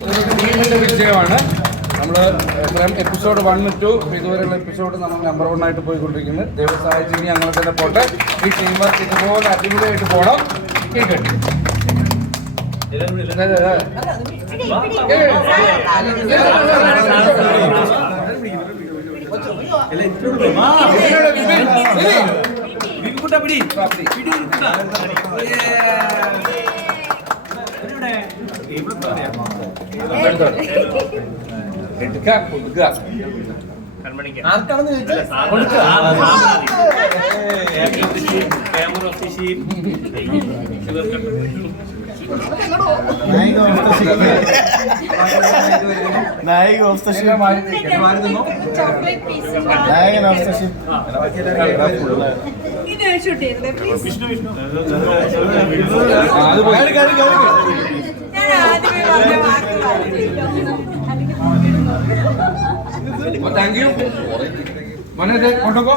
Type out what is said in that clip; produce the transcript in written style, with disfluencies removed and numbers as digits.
വിജയമാണ്. നമ്മൾ from episode 1 to ഇതുവരെയുള്ള എപ്പിസോഡ് നമ്മൾ നമ്പർ 1 ആയിട്ട് പോയിക്കൊണ്ടിരിക്കുന്നത്. ദൈവം സഹായിച്ച് ഇനി അങ്ങനെ തന്നെ പോട്ടെ. ഈ ടീം വർക്ക് ഇതുപോലെ അടിപൊളിയായിട്ട് പോകണം. ഈ കെട്ടി നായിക ഓഫ് ദ ഷിപ്പ് നായകൻ of the ship thank you. മോനെ കൊണ്ടുപോ.